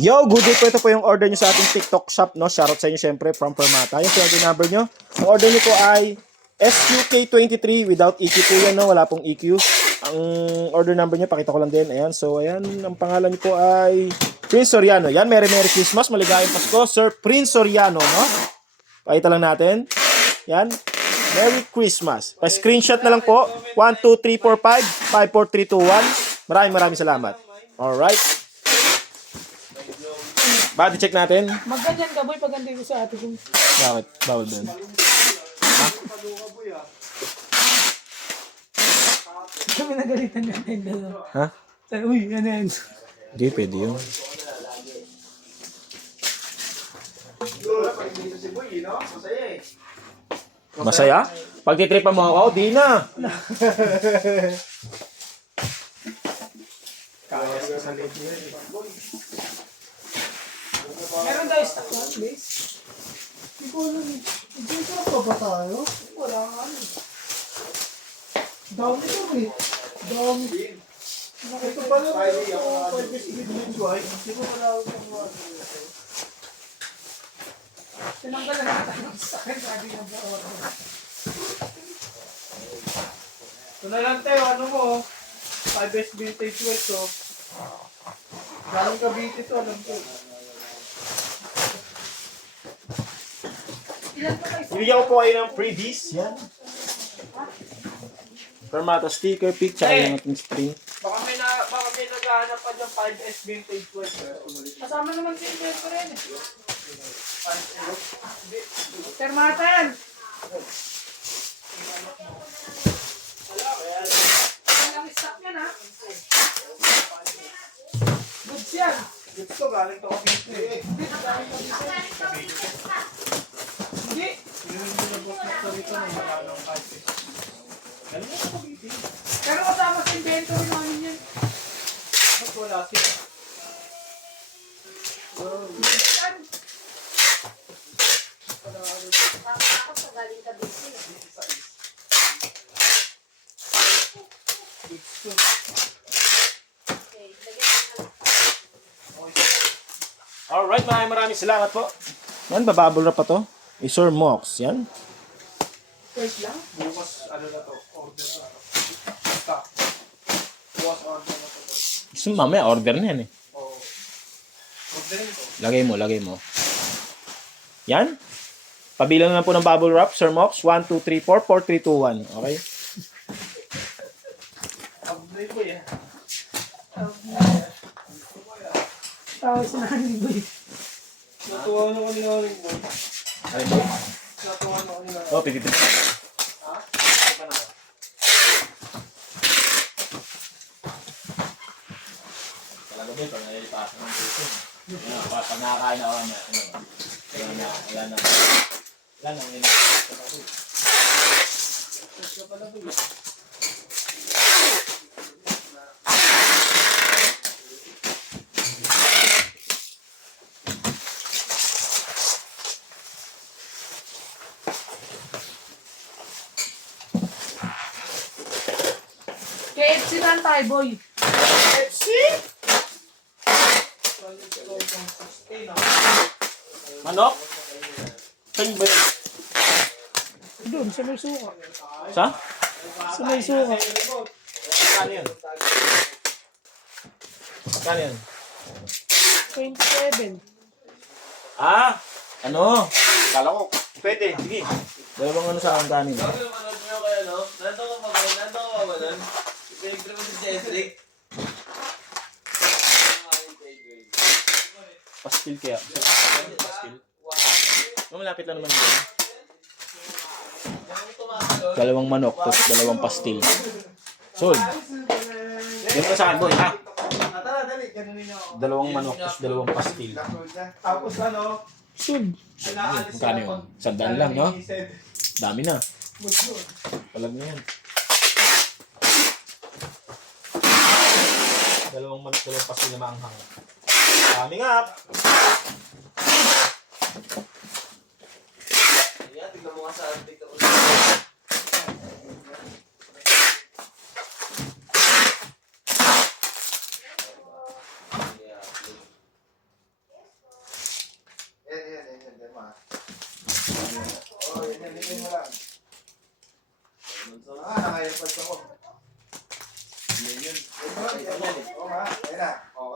Yo, good day po. Ito po yung order nyo sa ating TikTok shop, no? Shoutout sa inyo syempre from Permata. Yung order number nyo. Ang order nyo po ay SQK23 without EQ po yan, no? Wala pong EQ. Ang order number nyo, pakita ko lang din. Ayan, so ayan, ang pangalan nyo po ay Prince Soriano. Yan, Merry Christmas, maligayang Pasko, Sir Prince Soriano, no? Pakita lang natin. Yan, Merry Christmas. Pa-screenshot na lang po. 1, 2, 3, 4, 5, 5, 4, 3, 2, 1. Maraming salamat. Alright. Body check natin. Magganyan ka, boy, pag hindi ko sa ate ko. Bakit? Bawal doon. Ha? Kami nagalitan natin dalawa. Ha? Sabi, uy, ano yan? Hindi, pwede yun. Masaya? Pag titripan mo ako, di na. Meron tayo stock lang, please. Hindi ko alam eh. Hindi ko pa ba tayo? Wala nga ano. Dami ko eh. Dami. Ito pala ito. 5 years with wife. Hindi ko pala ako ng Tinanggal na natin ang sakit. Sabi ng bawat mo. ito na lang tayo. Ano mo? 5 years vintage wife oh. Galing Cavite to. Alam ko. Ilan pa kayo? Ibigyan ko po kayo ng freebies. Yan. Permata sticker, pic, tsaka yung ating string. Baka may naghahanap pa dyan 5S vintage wife. Kasama naman si Inverso rin eh. Termata yan. Walang stock yan ha. Goods yan. Ito galing to Cavite eh. Hindi. Pero kasama sa inventory namin yan. Ba't wala siya? Yan. Ako sa galing ka busy. Okay, lagyan ko na. Alright, maraming salamat po. Yan, bababol na pa to. Sir Mox, yan. First lang. Bukas ano na to? Order na to. Stock. Bukas order na to. Gusto mo mamaya, order na yan eh. Oo. Orderin ko. Lagay mo. Yan. Pabilang lang po ng bubble wrap, Sir Mox. 1, 2, 3, 4, 4, 3, 2, 1. Okay? Upgrade ko yan. Tapos na ni boy. Natuwa na kanina ulit mo. Ano ba? Natuwa na kanina. Oh, pipipit. Ha? Ito na. Talaga ba, pag nalilipasan ng buto. Pag nakakain ako na, wala na. KFC na tayo, boy. FC? Manok? Saan ba yun? Doon, sa may suka. Sa? Sa may suka. Kano yun? Kano yun? 27. Ah! Ano? Kala ko. Pwede, sige. Dalawang ano sa akin kanin. Pastil kaya. Pastil. Malapit lang naman yun. Dalawang manok, tapos dalawang pastil. Sold. Yan ka sa akin, boy, ha? Tara, dali. Ganunin niyo ako. Dalawang manok, tapos dalawang pastil. Tapos ano? Sud. Pinaalis Magkano yun? Sandaan lang, no? Dami na. Palag na yan. Dalawang manok, dalawang pastil na maanghang. Coming up! Tignan mo nga sa TikTok. ha. Oo, yan, lipin mo lang. Naka-airpods ako. Yan yun. Oo nga, ayun na. Oo,